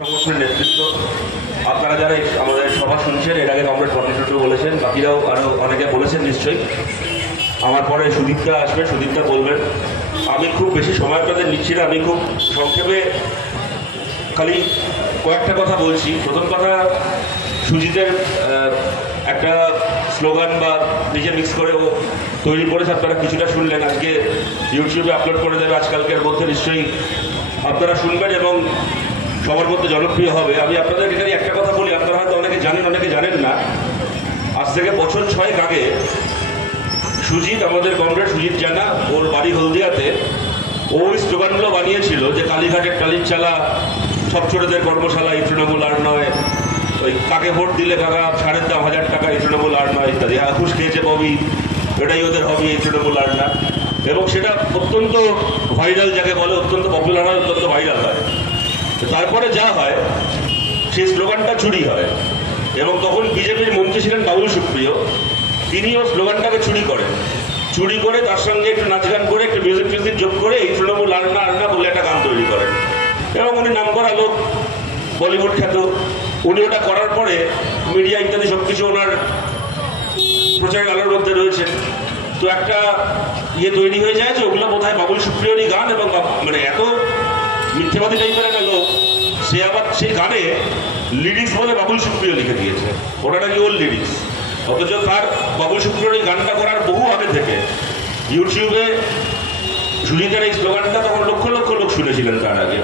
সংগঠনের নেতৃত্ব আপনারা যারা আমাদের সভা শুনছেন, এর আগে কমরেড কর্ণেশ্বর বলেছেন, বাকিরাও আরও অনেকে বলেছেন নিশ্চয়ই। আমার পরে সুদীপ্তা আসবে, সুদীপ্তা বলবেন। আমি খুব বেশি সময় আপনাদের নিচ্ছি না, আমি খুব সংক্ষেপে খালি কয়েকটা কথা বলছি। প্রথম কথা, সুজিতের একটা স্লোগান বা নিজে মিক্স করে ও তৈরি করেছে, আপনারা কিছুটা শুনলেন। আজকে ইউটিউবে আপলোড করে দেবে আজকালকের মধ্যে, নিশ্চয়ই আপনারা শুনবেন এবং সবার মধ্যে জনপ্রিয় হবে। আমি আপনাদের এখানে একটা কথা বলি, আপনারা হয়তো অনেকে জানেন অনেকে জানেন না। আজ থেকে বছর 6 আগে সুজিত, আমাদের কমরেড সুজিত জানা, ওর বাড়ি হলদিয়াতে, ওই স্লোগানগুলো বানিয়েছিল যে কালীঘাটের টালির চালা, সব ছোটদের কর্মশালা, এই তৃণমূল আর নয়, ওই কাকে ভোট দিলে কাকা সারের দাম 1000 টাকা, এই তৃণমূল আর নয় ইত্যাদি। ঘুষ খেয়েছে ববি, এটাই ওদের হবে, এই তৃণমূল আর না। এবং সেটা অত্যন্ত ভাইরাল, যাকে বলে অত্যন্ত পপুলার হয়, অত্যন্ত ভাইরাল হয়। তারপরে যা হয়, সেই স্লোগানটা চুরি হয়। এবং তখন বিজেপির মন্ত্রী ছিলেন বাবুল সুপ্রিয়, তিনিও স্লোগানটাকে চুরি করে তার সঙ্গে একটু নাচ গান করে, একটু মিউজিক যোগ করে এই তৃণমূল আর না বলে একটা গান তৈরি করেন। এবং উনি নাম করা লোক, বলিউড খ্যাত। উনি ওটা করার পরে মিডিয়া ইত্যাদি সব কিছু ওনার প্রচারের আলোর মধ্যে রয়েছে। তো একটা তৈরি হয়ে যায় যে ওগুলো বোধহয় বাবুল সুপ্রিয়রই গান, এবং মানে এত মিথ্যেবাদী টাইপের একটা লোক, সে আবার সেই গানে লিরিক্স বলে বাবুল সুপ্রিয় লিখে দিয়েছে, ওটা নাকি ওর লিরিক্স। অথচ তার বাবুল সুপ্রিয়র এই গানটা করার বহু আগে থেকে ইউটিউবে সুজিতের এই স্লোগানটা তখন লক্ষ লক্ষ লোক শুনেছিলেন তার আগে।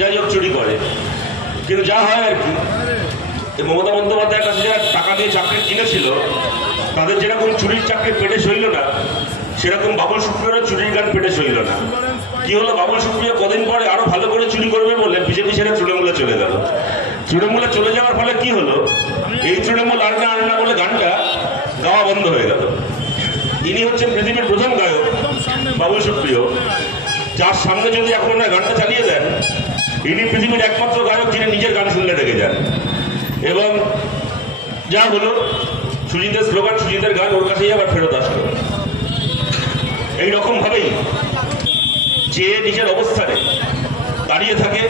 যাই হোক, চুরি করে। কিন্তু যা হয় আর কি, মমতা বন্দ্যোপাধ্যায়ের কাছে যারা টাকা দিয়ে চাকরি কিনেছিল, তাদের যেরকম চুরির চাকরি পেটে সইল না, সেরকম বাবুল সুপ্রিয়রও চুরির গান পেটে সইল না। কি হলো, বাবুল সুপ্রিয় কদিন পরে আরো ভালো করে চুরি করবে বলে বিজেপি ছেড়ে তৃণমূলে চলে গেল। তৃণমূলে চলে যাওয়ার ফলে কি হলো, এই তৃণমূল আর না বলে গানটা গাওয়া বন্ধ হয়ে গেল। ইনি হচ্ছেন পৃথিবীর প্রথম গায়ক বাবুল সুপ্রিয়, যার সামনে যদি এখন ওনার গানটা চালিয়ে দেন, ইনি পৃথিবীর একমাত্র গায়ক যিনি নিজের গান শুনলে রেখে যান। এবং যা হলো, সুজিতের স্লোগান, সুজিতের গান ওর কাছেই আবার ফেরত আসলো। এইরকম ভাবেই যে নিজের অবস্থানে দাঁড়িয়ে থাকে,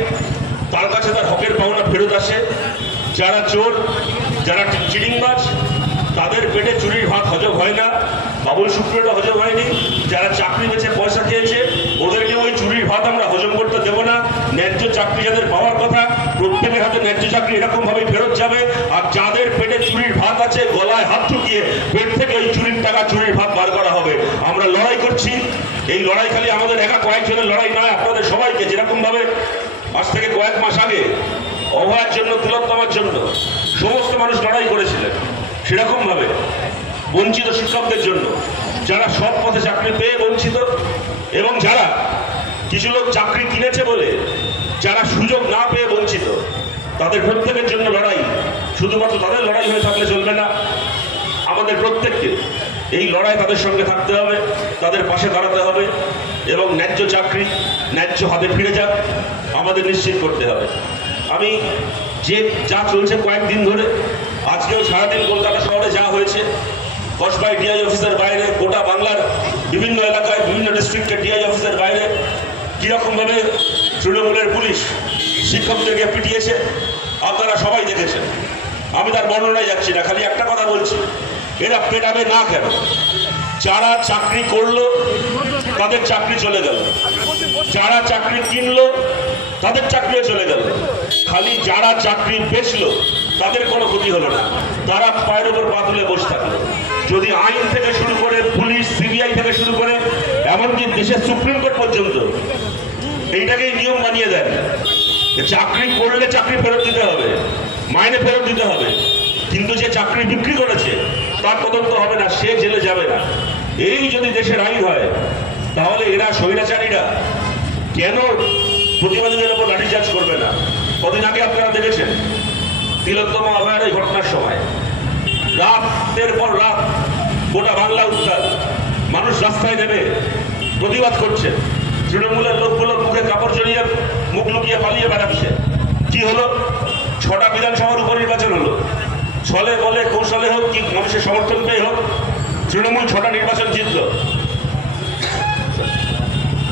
তার কাছে তার হকের পাওনা ফেরত আসে। যারা চোর, যারা চিটিংবাজ, তাদের পেটে চুরির ভাত হজম হয় না। বাবুল সুপ্রিয়টা হজম হয়নি। যারা চাকরি বেছে পয়সা খেয়েছে, ওদেরকে ওই চুরির ভাত আমরা হজম করতে দেবো না। ন্যায্য চাকরি যাদের পাওয়ার কথা, প্রত্যেকের হাতে ন্যায্য চাকরি এরকম ভাবে ফেরত যাবে। আর যাদের পেটে চুরির ভাত আছে, গলায় হাত ঠুকিয়ে পেট থেকে ওই চুরির টাকা, চুরির ভাত বার করা হবে। আমরা লড়াই করছি। এই লড়াই খালি আমাদের একা কয়েকজনের লড়াই নয়, আপনাদের সবাইকে। যেরকম ভাবে আজ থেকে কয়েক মাস আগে অভয়ের জন্য, তিলোত্তমার জন্য সমস্ত মানুষ লড়াই করেছিলেন, সেরকম ভাবে বঞ্চিত শিক্ষকদের জন্য, যারা সৎ পথে চাকরি পেয়ে বঞ্চিত, এবং যারা কিছু লোক চাকরি কিনেছে বলে যারা সুযোগ না পেয়ে বঞ্চিত, তাদের প্রত্যেকের জন্য লড়াই। শুধুমাত্র তাদের লড়াই হয়ে থাকলে চলবে না, আমাদের প্রত্যেককে এই লড়াই তাদের সঙ্গে থাকতে হবে, তাদের পাশে দাঁড়াতে হবে। এবং ন্যায্য চাকরি ন্যায্য হাতে ফিরে যাক আমাদের নিশ্চিত করতে হবে। আমি যা চলছে কয়েকদিন ধরে, আজকেও সারাদিন কলকাতা শহরে যা হয়েছে, কসবাই ডিআই অফিসের বাইরে, গোটা বাংলার বিভিন্ন এলাকায়, বিভিন্ন ডিস্ট্রিক্টের ডিআই অফিসের বাইরে কীরকমভাবে তৃণমূলের পুলিশ শিক্ষকদেরকে পিটিয়েছে, আপনারা সবাই দেখেছেন। আমি তার বর্ণনায় যাচ্ছি না, খালি একটা কথা বলছি, এরা পেটাবে না কেন? যারা চাকরি করলো তাদের চাকরি চলে গেল, যারা চাকরি কিনলো তাদের চাকরিও চলে গেল, খালি যারা চাকরি বেচলো তাদের কোনো ক্ষতি হলো না। তারা পায়ের উপর পা তুলে বসে থাকলো। যদি আইন থেকে শুরু করে, পুলিশ, সিবিআই থেকে শুরু করে, এমনকি দেশের সুপ্রিম কোর্ট পর্যন্ত এইটাকেই নিয়ম বানিয়ে দেন, চাকরি করলে চাকরি ফেরত দিতে হবে, মাইনে ফেরত দিতে হবে, কিন্তু যে চাকরি বিক্রি করেছে তার তদন্ত হবে না, সে জেলে যাবে না। এই যদি দেশের আইন হয়, তাহলে এরা স্বৈরাচারীরা কেন প্রতিবাদীদের উপর লাঠিচার্জ করবে না? কদিন আগে আপনারা দেখেছেন তিলোত্তমা অভয়ের এই ঘটনার সময় রাতের পর রাত গোটা বাংলা উত্তাল, মানুষ রাস্তায় নেমে প্রতিবাদ করছে। তৃণমূলের লোকগুলো মুখে কাপড় জড়িয়ে, মুখ লুকিয়ে পালিয়ে বেড়াচ্ছে। কি হলো? 6টা বিধানসভার উপনির্বাচন হলো। ছলে বলে কৌশলে হোক, কি মানুষের সমর্থন পেয়ে হোক, তৃণমূল 6টা নির্বাচন জিতল।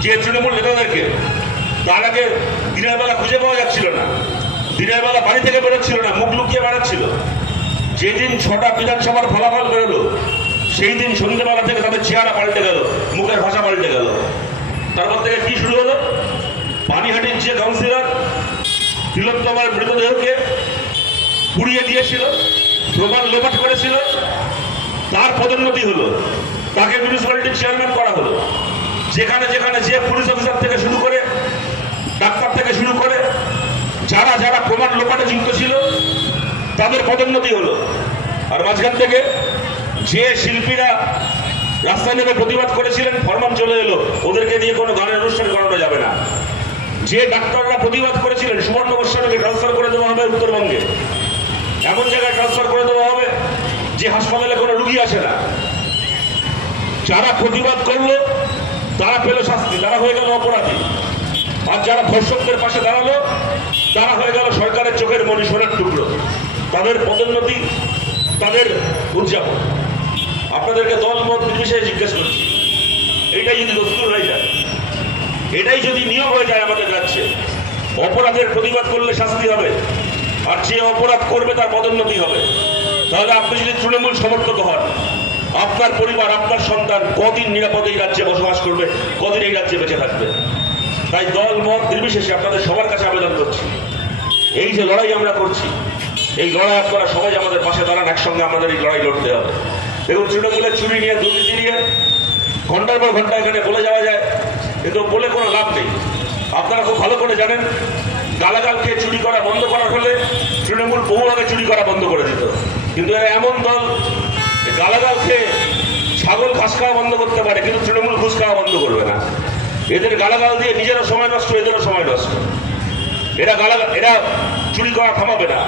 যে তৃণমূল নেতাদেরকে তার আগে দিনের বেলা খুঁজে পাওয়া যাচ্ছিল না, দিনের বেলা বাড়ি থেকে বেরোচ্ছিল না, মুখ লুকিয়ে বেড়াচ্ছিল। যেদিন 6টা বিধানসভার ফলাফল বেরোলো সেই দিন সন্ধ্যেবেলা থেকে তাদের চেহারা পাল্টে গেল, মুখের ভাষা পাল্টে গেল। তারপর থেকে কি শুরু হলো? পানিহাটির যে কাউন্সিলর তিলোত্তমার মৃতদেহকে পুড়িয়ে দিয়েছিল, প্রমাণ লোপাট করেছিল, তার পদোন্নতি হলো, তাকে মিউনিসিপ্যালিটির চেয়ারম্যান করা হলো। যেখানে যেখানে যে পুলিশ অফিসার থেকে শুরু করে ডাক্তার থেকে শুরু করে যারা যারা প্রমাণ লোপাটে যুক্ত ছিল তাদের পদোন্নতি হলো। আর মাঝখান থেকে যে শিল্পীরা রাস্তায় নেমে প্রতিবাদ করেছিলেন ফরমান চলে এলো, ওদেরকে দিয়ে কোনো গানের অনুষ্ঠান করানো যাবে না। যে ডাক্তাররা প্রতিবাদ করেছিলেন সুবর্ণ গোস্বামীকে ট্রান্সফার করে দেওয়া হবে উত্তরবঙ্গে, এমন জায়গায় ট্রান্সফার করে দেওয়া হবে যে হাসপাতালে কোনো রুগী আসে না। যারা প্রতিবাদ করলো তারা পেল শাস্তি, তারা হয়ে গেল অপরাধী। আর যারা ধর্ষকদের পাশে দাঁড়ালো তারা হয়ে গেল সরকারের চোখের মণি, সোনার টুকরো। তাদের পদোন্নতি, তাদের উদযাপন। আপনাদেরকে দল মত নির্বিশেষে জিজ্ঞেস করছি, এটাই যদি দস্তুর হয়ে যায়, এটাই যদি নিয়ম হয়ে যায় আমাদের রাজ্যে, অপরাধের প্রতিবাদ করলে শাস্তি হবে আর যে অপরাধ করবে তার পদোন্নতি হবে, তাহলে আপনি যদি তৃণমূল সমর্থক হন, আপনার পরিবার, আপনার সন্তান কদিন নিরাপদে এই রাজ্যে বসবাস করবে, কদিন এই রাজ্যে বেঁচে থাকবে? তাই দল মত নির্বিশেষে আপনাদের সবার কাছে আবেদন করছি, এই যে লড়াই আমরা করছি, এই লড়াই আপনারা সবাই আমাদের পাশে দাঁড়ান, একসঙ্গে আমাদের এই লড়াই লড়তে হবে। দেখুন, তৃণমূলের চুরি নিয়ে, দুর্নীতি নিয়ে ঘন্টার পর ঘন্টা এখানে বলে যাওয়া যায়, কিন্তু বলে কোনো লাভ নেই। আপনারা খুব ভালো করে জানেন, গালাগালকে চুরি করা বন্ধ করার হলে তৃণমূল বহু আগে চুরি করা বন্ধ করে দিত। কিন্তু এরা এমন দল, গালাগালকে ছাগল ঘাস খাওয়া বন্ধ করতে পারে, কিন্তু তৃণমূল ঘুষ খাওয়া বন্ধ করবে না। এদের গালাগাল দিয়ে নিজেরও সময় নষ্ট, এদেরও সময় নষ্ট। এরা চুরি করা থামাবে না,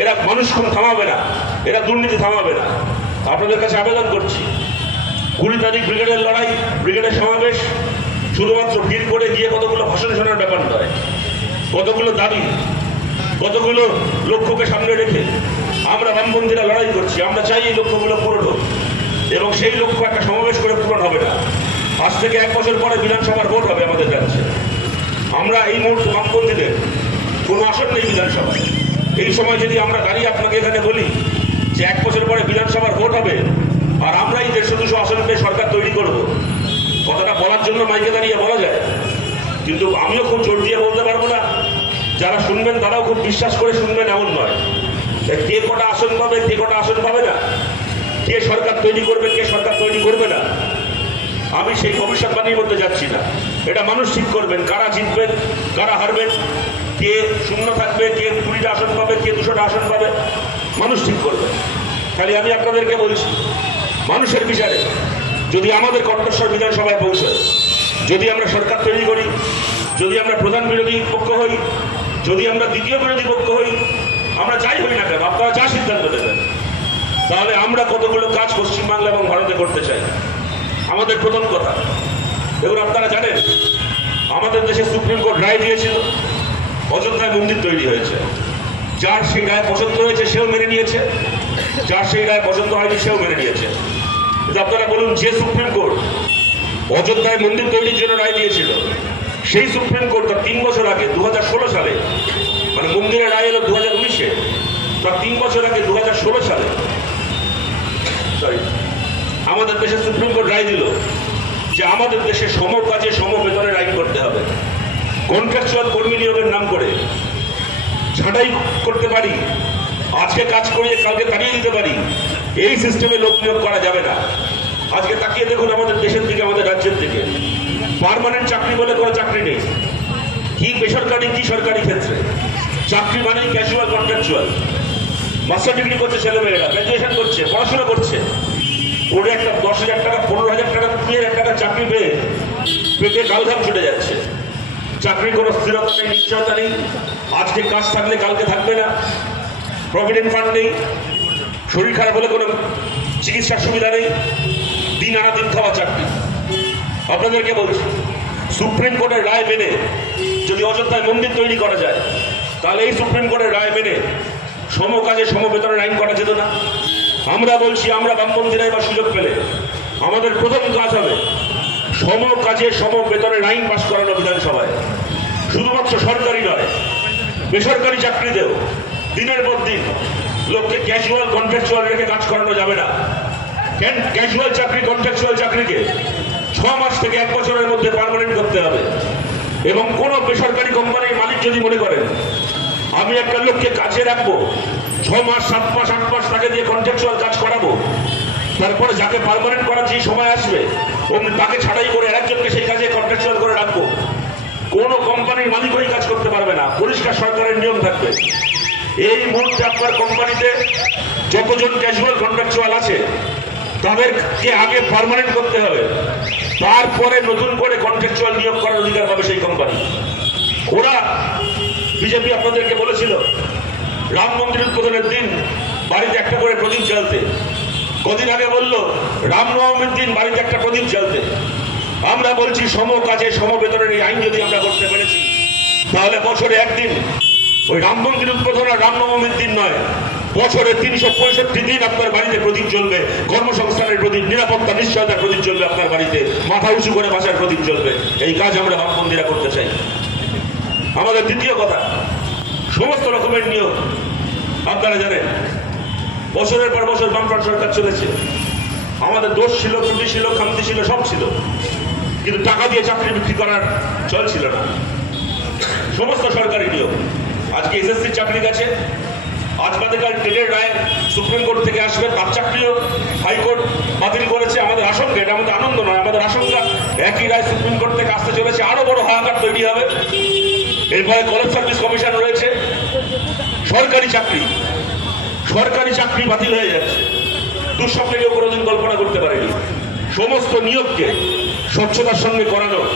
এরা মানুষ খুন থামাবে না, এরা দুর্নীতি থামাবে না। আপনাদের কাছে আবেদন করছি, 20 তারিখ ব্রিগেডের লড়াই, ব্রিগেডের সমাবেশ শুধুমাত্র ভিড় করে গিয়ে কতগুলো ভাষণ শোনার ব্যাপার নয়, কতগুলো দাবি, কতগুলো লক্ষ্যকে সামনে রেখে আমরা বামপন্থীরা লড়াই করছি। আমরা চাই এই লক্ষ্যগুলো পূরণ হোক, এবং সেই লক্ষ্য একটা সমাবেশ করে পূরণ হবে না। আজ থেকে 1 বছর পরে বিধানসভার ভোট হবে আমাদের রাজ্যে। আমরা এই মুহূর্তে বামপন্থীদের কোনো আসন নেই বিধানসভায়। এই সময় যদি আমরা দাঁড়িয়ে আপনাকে এখানে বলি যে 1 বছর পরে বিধানসভার ভোট হবে আর আমরা এই 150-200 আসন পেয়ে সরকার তৈরি করব, কথাটা বলার জন্য মাইকে দাঁড়িয়ে বলা যায়, কিন্তু আমিও খুব জোর দিয়ে বলতে পারবো না। যারা শুনবেন তারাও খুব বিশ্বাস করে শুনবেন এমন নয়। কে কটা আসন পাবে, কে কটা আসন পাবে না, কে সরকার তৈরি করবে, কে সরকার তৈরি করবে না, আমি সেই ভবিষ্যৎবাণীর মধ্যে যাচ্ছি না। এটা মানুষ ঠিক করবেন, কারা জিতবেন, কারা হারবেন, কে শূন্য থাকবে, কে 20টা আসন পাবে, কে 200টা আসন পাবে, মানুষ ঠিক করবে। খালি আমি আপনাদেরকে বলছি, মানুষের বিচারে যদি আমাদের কণ্ঠস্বর বিধানসভায় পৌঁছায়, যদি আমরা সরকার তৈরি করি, যদি আমরা প্রধান বিরোধী পক্ষ হই, যদি আমরা দ্বিতীয় বিরোধী পক্ষ হই, আমরা যাই হই না কেন, আপনারা যা সিদ্ধান্ত নেবেন, তাহলে আমরা কতগুলো কাজ পশ্চিমবাংলা এবং ভারতে করতে চাই। আমাদের প্রথম কথা, দেখুন আপনারা জানেন আমাদের দেশে সুপ্রিম কোর্ট রায় দিয়েছিল, অযোধ্যায় মন্দির তৈরি হয়েছে। যার সেই রায় পছন্দ হয়েছে সেও মেনে নিয়েছে, যার সেই রায় পছন্দ হয়নি সেও মেনে নিয়েছে। কিন্তু আপনারা বলুন, যে সুপ্রিম কোর্ট অযোধ্যায় মন্দির তৈরির জন্য রায় দিয়েছিল, সেই সুপ্রিম কোর্ট তার 3 বছর আগে 2016 সালে, মানে মন্দিরের রায় এলো 2019-এ, তার 3 বছর আগে 2016 সালে আমাদের দেশে সুপ্রিম কোর্ট রায় দিল যে আমাদের দেশে সম কাজে সম বেতনের আইন করতে হবে। কন্ট্রাকচুয়াল কর্মী নিয়োগের নাম করে ছাঁটাই করতে পারি, আজকে কাজ করিয়ে কালকে তাড়িয়ে দিতে পারি, এই সিস্টেমে লোক নিয়োগ করা যাবে না। আজকে তাকিয়ে দেখুন আমাদের দেশের দিকে, আমাদের রাজ্যের দিকে, পার্মানেন্ট চাকরি বলে কোনো চাকরি নেই। কি বেসরকারি কি সরকারি ক্ষেত্রে চাকরি মানেই ক্যাজুয়াল, কন্ট্রাকচুয়াল। মাস্টার ডিগ্রি করছে ছেলেমেয়েরা, গ্র্যাজুয়েশন করছে, পড়াশোনা করছে, পড়ে একটা 10,000 টাকা, 15,000 টাকা, 20,000 টাকা চাকরি পেয়ে পেটে গালঘাম ছুটে যাচ্ছে। চাকরির কোনো স্থিরতা নেই, নিশ্চয়তা নেই। আজকে কাজ থাকলে কালকে থাকবে না, প্রভিডেন্ট ফান্ড নেই, শরীর খারাপ হলে কোনো চিকিৎসার সুবিধা নেই, দিন আনা দিন খাওয়া চাকরি। আপনাদেরকে বলছি, সুপ্রিম কোর্টের রায় মেনে যদি অযোধ্যায় মন্দির তৈরি করা যায়, তাহলে এই সুপ্রিম কোর্টের রায় মেনে সম কাজে সম বেতনের আইন করা যেত না? আমরা বলছি, আমরা বামপন্থীরা এবার সুযোগ পেলে আমাদের প্রথম কাজ হবে সম কাজে সম বেতনের আইন পাশ করানো বিধানসভায়। শুধুমাত্র সরকারি নয়, বেসরকারি চাকরিতেও দিনের পর দিন লোককে ক্যাজুয়াল কন্ট্রাকচুয়াল রেখে কাজ করানো যাবে না। ক্যাজুয়াল চাকরি কন্ট্রাকচুয়াল চাকরিকে 6 মাস থেকে 1 বছরের মধ্যে পার্মানেন্ট করতে হবে। এবং কোন বেসরকারি কোম্পানির মালিক যদি মনে করেন আমি একটা লোককে কাজে রাখবো 6 মাস 7 মাস 8 মাস তাকে দিয়ে কন্ট্রাকচুয়াল কাজ করাবো, তারপরে যাকে পার্মানেন্ট করার যে সময় আসবে অমনি তাকে ছাড়াই করে একজনকে সেই কাজে কন্ট্রাকচুয়াল করে রাখবো, কোন কোম্পানির মালিক ওই কাজ করতে পারবে না। পরিষ্কার সরকারের নিয়ম থাকবে। এই মুহূর্তে আপনার কোম্পানিতে যতজন ক্যাজুয়াল কন্ট্রাকচুয়াল আছে তাদেরকে আগে পার্মানেন্ট করতে হবে, তারপরে নতুন করে কন্ট্রাকচুয়াল নিয়োগ করার অধিকার পাবে সেই কোম্পানি। ওরা বিজেপি আপনাদেরকে বলেছিল রাম মন্দির উদ্বোধনের দিন বাড়িতে একটা করে প্রদীপ জ্বালতে, কদিন আগে বলল রামনবমীর দিন বাড়িতে একটা প্রদীপ জ্বালতে। আমরা বলছি সম কাজে সম বেতনের এই আইন যদি আমরা করতে পেরেছি তাহলে বছরে একদিন ওই রাম মন্দির উদ্বোধন আর রামনবমীর দিন নয়, বছরে 365 দিন আপনার বাড়িতে প্রদীপ জ্বলবে, কর্মসংস্থানের প্রদীপ, নিরাপত্তা নিশ্চয়তার প্রদীপ জ্বলবে আপনার বাড়িতে, মাথা উঁচু করে বাঁচার প্রদীপ জ্বলবে। এই কাজ আমরা বামপন্থীরা করতে চাই। আমাদের দ্বিতীয় কথা, সমস্ত রকমের নিয়োগ আপনারা জানেন বছরের পর বছর বামফ্রন্ট সরকার চলেছে। আমাদের দোষ ছিল, ত্রুটি ছিল, খামতি ছিল, সব ছিল, কিন্তু টাকা দিয়ে চাকরি বিক্রি করার চল ছিল না। সমস্ত সরকারি নিয়োগ আজকে এসএসসি চাকরি গেছে, আজ বাদেকাল টেটের রায় সুপ্রিম কোর্ট থেকে আসবে, তার চাকরিও হাইকোর্ট বাতিল করেছে। আমাদের আশঙ্কা, এটা আমাদের আনন্দ নয়, আমাদের আশঙ্কা একই রায় সুপ্রিম কোর্ট থেকে আসতে চলেছে, আরো বড় হাহাকার তৈরি হবে। এরপরে কলেজ সার্ভিস কমিশন রয়েছে। সরকারি চাকরি বাতিল হয়ে যাচ্ছে, দুঃস্বপ্নে কেউ কোনোদিন কল্পনা করতে পারেনি। সমস্ত নিয়োগকে স্বচ্ছতার সঙ্গে করানোর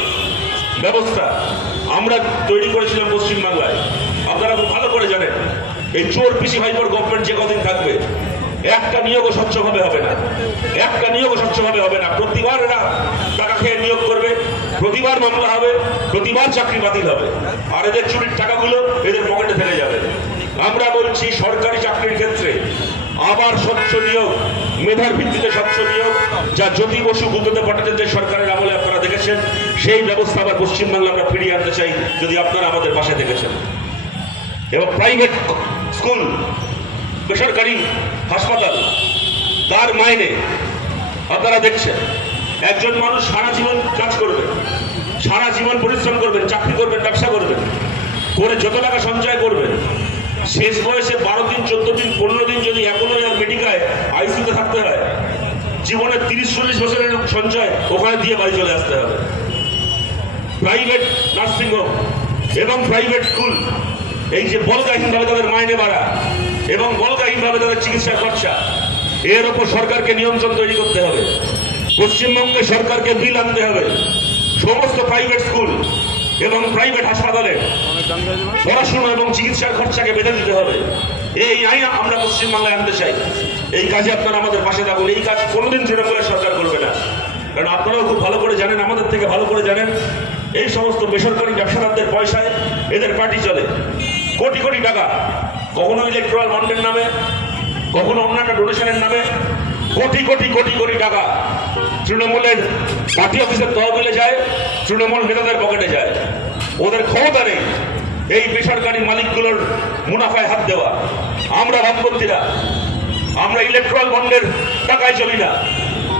ব্যবস্থা আমরা তৈরি করেছিলাম পশ্চিমবাংলায়। আপনারা খুব ভালো করে জানেন এই চোর পিসি ভাইপোর গভর্নমেন্ট যে কদিন থাকবে একটা নিয়োগও স্বচ্ছভাবে হবে না, একটা নিয়োগও স্বচ্ছভাবে হবে না। প্রতিবার এরা টাকা খেয়ে নিয়োগ করবে, প্রতিবার মামলা হবে, প্রতিবার চাকরি বাতিল হবে, আর এদের চুরির টাকাগুলো এদের পকেটে ফেলে যাবে। আমরা বলছি সরকারি চাকরির ক্ষেত্রে আবার স্বচ্ছ নিয়োগ, মেধার ভিত্তিতে স্বচ্ছ নিয়োগ, যা জ্যোতি বসু বুদ্ধদেব ভট্টাচার্যের সরকারের আমলে আপনারা দেখেছেন, সেই ব্যবস্থা আবার পশ্চিমবাংলা আমরা ফিরিয়ে আনতে চাই যদি আপনারা আমাদের পাশে দেখেছেন। এবং প্রাইভেট স্কুল, বেসরকারি হাসপাতাল, তার মাইনে আপনারা দেখছেন। একজন মানুষ সারা জীবন কাজ করবেন, সারা জীবন পরিশ্রম করবেন, চাকরি করবেন, ব্যবসা করবেন, করে যত টাকা সঞ্চয় করবেন, শেষ বয়সে 12 দিন 14 দিন 15 দিন যদি অ্যাপোলো আর মেডিকায় আইসিইউতে থাকতে হয়, জীবনের 30-40 বছরের সঞ্চয় ওখানে দিয়ে বাড়ি চলে আসতে হবে। প্রাইভেট নার্সিংহোম এবং প্রাইভেট স্কুল, এই যে বলগাহীনভাবে তাদের মাইনে বাড়া এবং বলগাহীনভাবে তাদের চিকিৎসার খরচা, এর ওপর সরকারকে নিয়ন্ত্রণ তৈরি করতে হবে। পশ্চিমবঙ্গে সরকারকে বিল আনতে হবে। সমস্ত প্রাইভেট স্কুল এবং প্রাইভেট হাসপাতালে পড়াশোনা এবং চিকিৎসার খরচাকে বেঁধে দিতে হবে। এই আইন আমরা পশ্চিমবাংলায় আনতে চাই। এই কাজে আপনারা আমাদের পাশে থাকুন। এই কাজ কোনোদিন তৃণমূলের সরকার করবে না, কারণ আপনারাও খুব ভালো করে জানেন, আমাদের থেকে ভালো করে জানেন, এই সমস্ত বেসরকারি ব্যবসাদারদের পয়সায় এদের পার্টি চলে। কোটি কোটি টাকা কখনো ইলেকট্রাল বন্ডের নামে, কখনো অন্যান্য ডোনেশনের নামে কোটি কোটি কোটি কোটি টাকা তৃণমূলের পার্টি অফিসের তহবিলে যায়, তৃণমূল নেতাদের পকেটে যায়। ওদের ক্ষমতা নেই এই বেসরকারি মালিকগুলোর মুনাফায় হাত দেওয়া। আমরা বামপন্থীরা আমরা ইলেকট্রাল বন্ডের টাকায় চলি না।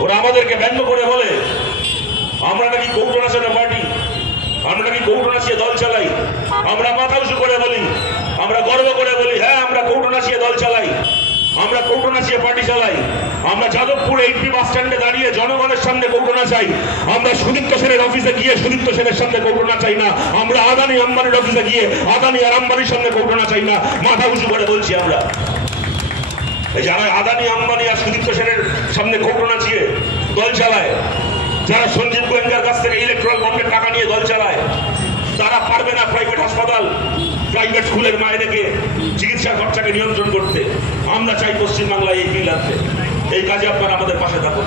ওরা আমাদেরকে ব্যঙ্গ করে বলে আমরা নাকি কৌটো নাচানো পার্টি, আমরা নাকি কৌটো নাচিয়ে দল চালাই। আমরা মাথা উঁচু করে বলি, আমরা গর্ব করে বলি, হ্যাঁ আমরা কৌটো নাচিয়ে দল চালাই, আমরা কৌটো নাচিয়ে পার্টি চালাই। আমরা যাদবপুর 80 বাস স্ট্যান্ডে দাঁড়িয়ে জনগণের সামনে কৌটো নাচাই। আমরা সুদীপ্ত সেনের অফিসে গিয়ে সুদীপ্ত সেনের সামনে কৌটো নাচাই না। আমরা আদানি আম্বানির অফিসে গিয়ে আদানি আর আম্বানির সামনে কৌটো নাচাই না। মাথা উঁচু করে বলছি আমরা, যারা আদানি আম্বানি আর সুদীপ্ত সেনের সামনে কৌটো নাচিয়ে দল চালায়, যারা সঞ্জীব গোয়েঙ্কার কাছ থেকে ইলেকট্রাল বন্ডের টাকা নিয়ে দল চালায়, তারা পারবে না প্রাইভেট হাসপাতাল, প্রাইভেট স্কুলের মায়েদেরকে চিকিৎসা খরচাকে নিয়ন্ত্রণ করতে। আমরা চাই পশ্চিমবাংলায় এই বিল আনতে। এই কাজে আপনারা আমাদের পাশে থাকুন।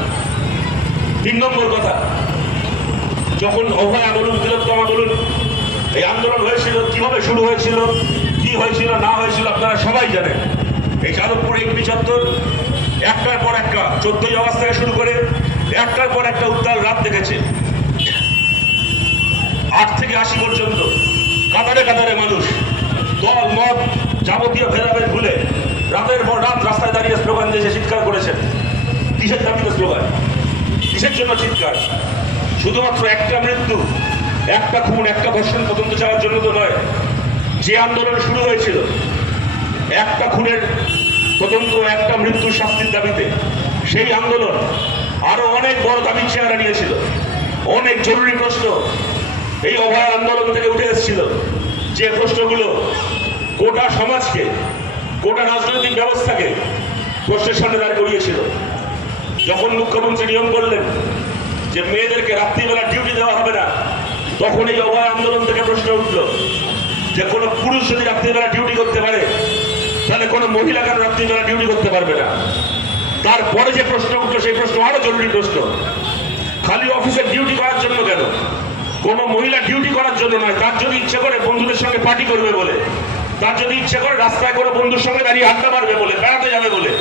3 নম্বর কথা, যখন অভয়া বলুন, তিলোত্তমা বলুন, এই আন্দোলন হয়েছিল, কিভাবে শুরু হয়েছিল, কি হয়েছিল না হয়েছিল আপনারা সবাই জানেন। এই যাদবপুর 80 চত্বর একটার পর একটা 14ই আগস্ট থেকে শুরু করে একটার পর একটা উত্তাল রাত দেখেছে। 8 থেকে 80 পর্যন্ত কাতারে কাতারে মানুষ দল মত যাবতীয় ভেদাভেদ ভুলে রাতের পর রাত রাস্তায় দাঁড়িয়ে স্লোগান দিয়েছে, চিৎকার করেছেন। কিসের দাবিতে স্লোগান, কিসের জন্য চিৎকার? শুধুমাত্র একটা মৃত্যু, একটা খুন, একটা ধর্ষণ তদন্ত চাওয়ার জন্য তো নয়। যে আন্দোলন শুরু হয়েছিল একটা খুনের তদন্ত, একটা মৃত্যুর শাস্তির দাবিতে, সেই আন্দোলন আরো অনেক বড় দাবির চেহারা নিয়েছিল। অনেক জরুরি প্রশ্ন এই অভয় আন্দোলন থেকে উঠে এসেছিল, যে প্রশ্নগুলো গোটা সমাজকে, গোটা রাজনৈতিক ব্যবস্থাকে প্রশ্নের সামনে দাঁড় করিয়েছিল। যখন মুখ্যমন্ত্রী নিয়ম করলেন যে মেয়েদেরকে রাত্রিবেলা ডিউটি দেওয়া হবে না, তখন এই অভয় আন্দোলন থেকে প্রশ্ন উঠল যে কোনো পুরুষ যদি রাত্রিবেলা ডিউটি করতে পারে, তাহলে কোনো মহিলা কেন রাত্রিবেলা ডিউটি করতে পারবে না? তারপরে যে প্রশ্ন উঠলো, সেই প্রশ্ন আরো জরুরি প্রশ্ন, খালি অফিসের ডিউটি করার জন্য কেন? কোনো মহিলা ডিউটি করার জন্য নয়, তার যদি ইচ্ছে করে বন্ধুদের সঙ্গে পার্টি করবে বলে, তার যদি ইচ্ছে করে রাস্তায় করে বন্ধুর সঙ্গে দাঁড়িয়ে আড্ডা মারবে বলে, বেড়াতে যাবে বলে,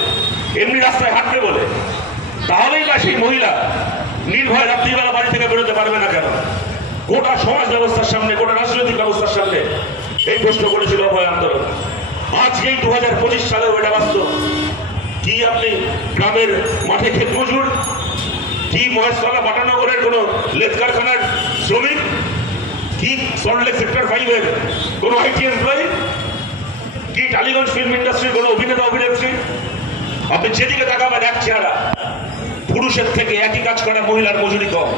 এমনি রাস্তায় হাঁটবে বলে, তাহলেই বা সেই মহিলা নির্ভয় রাত্রিবেলা বাড়ি থেকে বেরোতে পারবে না কেন? গোটা সমাজ ব্যবস্থার সামনে, গোটা রাজনৈতিক ব্যবস্থার সামনে এই প্রশ্ন করেছিল অভয় আন্দোলন। আজকে এই 2025 সালেও এটা বাস্তব। কি আপনি গ্রামের মাঠে ক্ষেত মজুর, কি মহেশতলা বাটানগরের কোন লেদ কারখানার শ্রমিক, কি সল্টলেক সেক্টর 5-এর কোন আইটি এমপ্লয়ি, কি টালিগঞ্জ ফিল্ম ইন্ডাস্ট্রির কোন অভিনেতা অভিনেত্রী, আপনি যেদিকে তাকাবেন এক চেহারা। পুরুষের থেকে একই কাজ করা মহিলার মজুরি কম।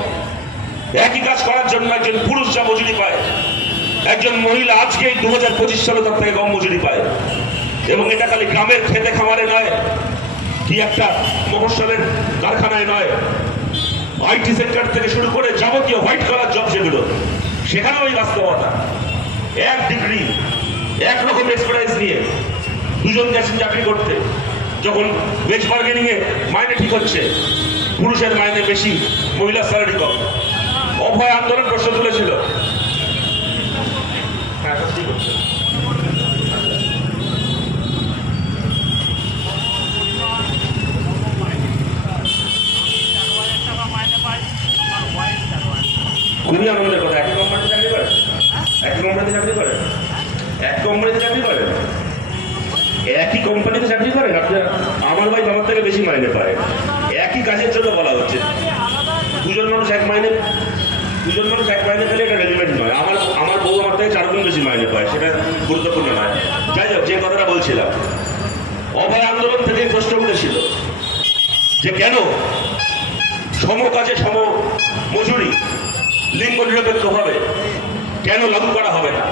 একই কাজ করার জন্য একজন পুরুষ যা মজুরি পায়, একজন মহিলা আজকে 2025 সালে তার থেকে কম মজুরি পায়। এবং এটা খালি গ্রামের খেতে খামারে নয়, কি একটা মফস্বলের কারখানায় নয়, আইটি সেক্টর থেকে শুরু করে যাবতীয় হোয়াইট কলার জব যেগুলো, সেখানেও এই বাস্তবতা। এক ডিগ্রি, একরকম এক্সপার্টাইজ নিয়ে দুজন গেছেন চাকরি করতে, যখন ওয়েজ বার্গেনিং এ মাইনে ঠিক হচ্ছে, পুরুষের মাইনে বেশি, মহিলার স্যালারি কম। অভয় আন্দোলন প্রশ্ন তুলেছিল। খুবই আনন্দের কথা। একই কোম্পানিতে চাকরি করে, একই কোম্পানিতে চাকরি করে, এক কোম্পানিতে চাকরি করে, একই কোম্পানিতে চাকরি করেন আপনার। আমার ভাই আমার থেকে বেশি মাইনে পায়, একই কাজের জন্য বলা হচ্ছে। দুজন মানুষ এক মাইনে পেলে এটা রেলিভেন্ট নয়। আমার বউ আমার থেকে 4 গুণ বেশি মাইনে পায়, সেটা গুরুত্বপূর্ণ নয়। যাই হোক, যে কথাটা বলছিলাম, অভয় আন্দোলন থেকে প্রশ্ন উঠেছিল যে কেন সম কাজে সম মজুরি লিঙ্গ নিরপেক্ষ ভাবে কেন লাগু করা হবে না,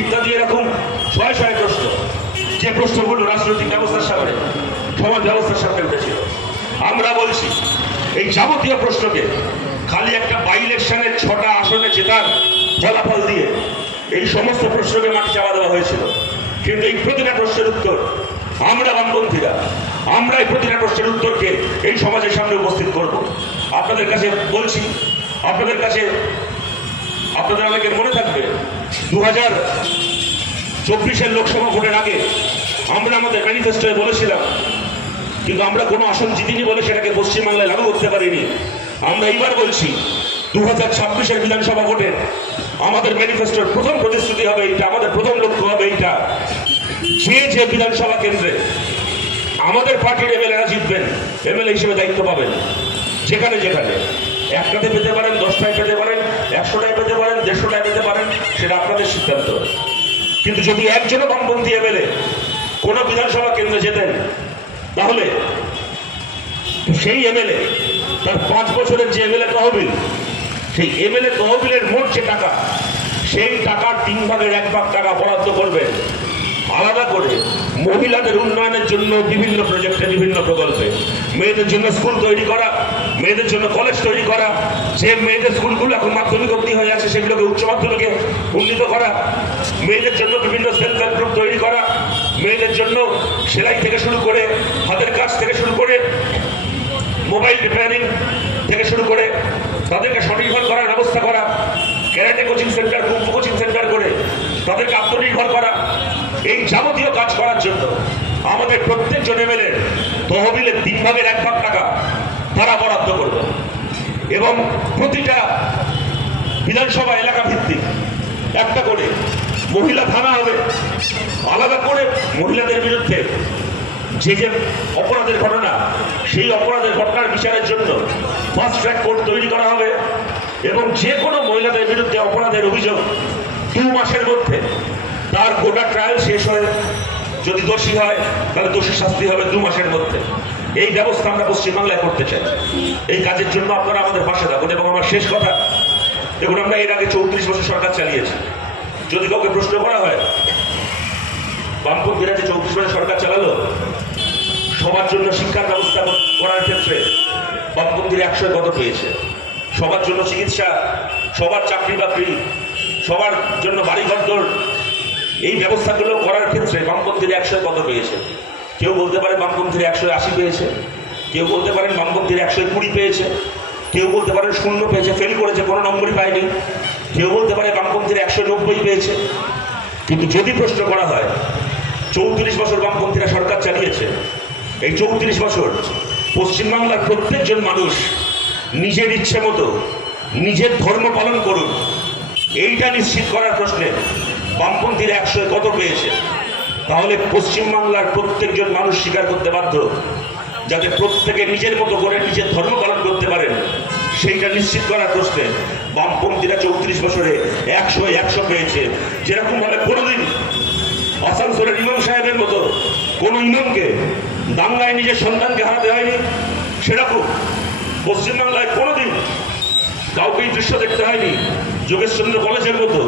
ইত্যাদি এরকম শয়ে শয়ে প্রশ্ন, যে প্রশ্নগুলো রাজনৈতিক ব্যবস্থার সামনে, সমাজ ব্যবস্থার সামনে উঠেছিল। আমরা বলছি এই যাবতীয় প্রশ্নকে খালি একটা বাই ইলেকশনের 6টা আসনে জেতার ফলাফল দিয়ে এই সমস্ত প্রশ্নকে মাটি চাপা দেওয়া হয়েছিল। কিন্তু এই প্রতিটা প্রশ্নের উত্তর আমরা বামপন্থীরা, আমরা এই প্রতিটা প্রশ্নের উত্তরকে এই সমাজের সামনে উপস্থিত করব। আপনাদের কাছে বলছি, আপনাদের অনেকের মনে থাকবে 2024-এর লোকসভা ভোটের আগে আমরা আমাদের ম্যানিফেস্টোয় বলেছিলাম, কিন্তু আমরা কোনো আসন জিতিনি বলে সেটাকে পশ্চিমবাংলায় লাগু করতে পারিনি। আমরা এইবার বলছি 2026-এর বিধানসভা ভোটে আমাদের ম্যানিফেস্টোর প্রথম প্রতিশ্রুতি হবে এইটা, আমাদের প্রথম লক্ষ্য হবে এইটা, যে বিধানসভা কেন্দ্রে আমাদের পার্টির এমএলএরা জিতবেন, এমএলএ হিসেবে দায়িত্ব পাবেন, যেখানে 1টাতে পেতে পারেন, 10টায় পেতে পারেন, 100টায় পেতে পারেন, 150টায় পেতে পারেন, সেটা আপনাদের সিদ্ধান্ত। কিন্তু যদি একজনও বামপন্থী এমএলএ কোন বিধানসভা কেন্দ্রে যেতেন, তাহলে সেই এমএলএ তার 5 বছরের যে এমএলএ তহবিল, সেই এমএলএ তহবিলের মোট যে টাকা, সেই টাকার 3 ভাগের 1 ভাগ টাকা বরাদ্দ করবেন আলাদা করে মহিলাদের উন্নয়নের জন্য বিভিন্ন প্রজেক্টে, বিভিন্ন প্রকল্পে, মেয়েদের জন্য স্কুল তৈরি করা, মেয়েদের জন্য কলেজ তৈরি করা, যে মেয়েদের স্কুলগুলো এখন মাধ্যমিক অবধি হয়ে আছে সেগুলোকে উচ্চ মাধ্যমিকে উন্নীত করা, মেয়েদের জন্য বিভিন্ন সেলফ হেল্প গ্রুপ তৈরি করা, মেয়েদের জন্য সেলাই থেকে শুরু করে, হাতের কাজ থেকে শুরু করে, মোবাইল রিপেয়ারিং থেকে শুরু করে তাদেরকে স্বনির্ভর করার ব্যবস্থা করা, karate coaching centre, kung fu coaching centre করে তাদেরকে আত্মনির্ভর করা, এই যাবতীয় কাজ করার জন্য আমাদের প্রত্যেকজন এমএলএ তহবিলের 3 ভাগের 1 ভাগ টাকা তারা বরাদ্দ করবে এবং প্রতিটা বিধানসভা এলাকা ভিত্তিক একটা করে মহিলা থানা হবে, আলাদা করে মহিলাদের বিরুদ্ধে যে যে অপরাধের ঘটনা, সেই অপরাধের ঘটনার বিচারের জন্য ফাস্ট ট্র্যাক কোর্ট তৈরি করা হবে এবং যে কোনো মহিলাদের বিরুদ্ধে অপরাধের অভিযোগ 2 মাসের মধ্যে তার গোটা ট্রায়াল শেষ হয়ে যদি দোষী হয় তাহলে দোষী শাস্তি হবে 2 মাসের মধ্যে। এই ব্যবস্থা আমরা পশ্চিমবাংলায় করতে চাই। এই কাজের জন্য আপনারা আমাদের পাশে থাকুন। এবং আমার শেষ কথা, দেখুন আমরা এর আগে 34 বছর সরকার চালিয়েছি। যদি কাউকে প্রশ্ন করা হয় বামপন্থীরা যে 34 বছর সরকার চালালো, সবার জন্য শিক্ষার ব্যবস্থা করার ক্ষেত্রে বামপন্থীরা 100 কত পেয়েছে, সবার জন্য চিকিৎসা, সবার চাকরি বাকরি, সবার জন্য বাড়িঘর, এই ব্যবস্থাগুলো করার ক্ষেত্রে বামপন্থীরা 100 কত পেয়েছে। কেউ বলতে পারে বামপন্থীরা 180 পেয়েছে, কেউ বলতে পারেন বামপন্থীরা 120 পেয়েছে, কেউ বলতে পারেন 0 পেয়েছে, ফেল করেছে, কোনো নম্বরই পায়নি, কেউ বলতে পারে বামপন্থীরা 190 পেয়েছে। কিন্তু যদি প্রশ্ন করা হয় 34 বছর বামপন্থীরা সরকার চালিয়েছে, এই 34 বছর পশ্চিমবাংলার প্রত্যেকজন মানুষ নিজের ইচ্ছে মতো নিজের ধর্ম পালন করুন, এইটা নিশ্চিত করার প্রশ্নে বামপন্থীরা 100 কত পেয়েছে, তাহলে পশ্চিমবাংলার প্রত্যেকজন মানুষ স্বীকার করতে বাধ্য যাতে প্রত্যেকে নিজের মতো করে নিজের ধর্ম পালন করতে পারেন। সেইটা নিশ্চিত করার প্রশ্নে বামপন্থীরা 34 বছরে 100 পেয়েছে। যেরকম ভাবে কোনোদিন আসানসোলের ইমাম সাহেবের মতো কোন ইমামকে দাঙ্গায় নিজের সন্তানকে হারাতে হয়নি, সেরকম পশ্চিমবাংলায় কোনোদিন কাউকে এই দৃশ্য দেখতে হয়নি যোগেশচন্দ্র কলেজের মতো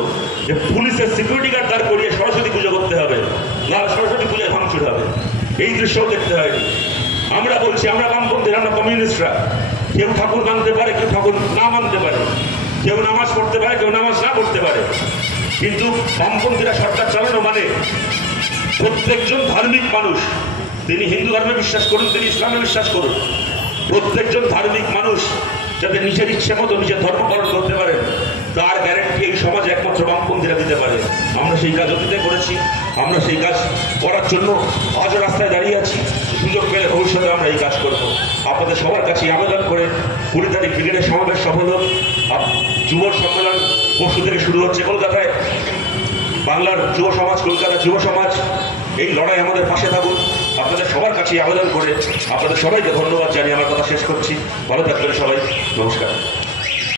যে পুলিশের সিকিউরিটি গার্ড দাঁড় করিয়ে সরস্বতী পুজো করতে হবে, না সরস্বতী পূজায় ভাঙচুর হবে, এই দৃশ্যও দেখতে হয়নি। আমরা বলছি, আমরা বামপন্থীরা, আমরা কমিউনিস্টরা, কেউ ঠাকুর মানতে পারে, কেউ ঠাকুর না মানতে পারে, কেউ নামাজ পড়তে পারে, কেউ নামাজ না পড়তে পারে, কিন্তু বামপন্থীরা সরকার চালানো মানে প্রত্যেকজন ধার্মিক মানুষ, তিনি হিন্দু ধর্মে বিশ্বাস করুন, তিনি ইসলামে বিশ্বাস করুন, প্রত্যেকজন ধার্মিক মানুষ যাতে নিজের ইচ্ছে মতো নিজের ধর্ম পালন করতে পারেন, তার গ্যারেন্টি এই সমাজে একমাত্র বামপন্থীরা দিতে পারে। আমরা সেই কাজ অতীতে করেছি, আমরা সেই কাজ করার জন্য আজও রাস্তায় দাঁড়িয়ে আছি, সুযোগ পেলে ভবিষ্যতে আমরা এই কাজ করব। আপনাদের সবার কাছে আবেদন করে 20 তারিখ ব্রিগেডের সমাবেশ সফল হোক। যুব সম্মেলন পরশু থেকে শুরু হচ্ছে কলকাতায়, বাংলার যুব সমাজ, কলকাতার যুব সমাজ, এই লড়াই আমাদের পাশে থাকুন। আপনাদের সবার কাছে আবেদন করে আপনাদের সবাইকে ধন্যবাদ জানিয়ে আমার কথা শেষ করছি। ভালো থাকবেন সবাই, নমস্কার।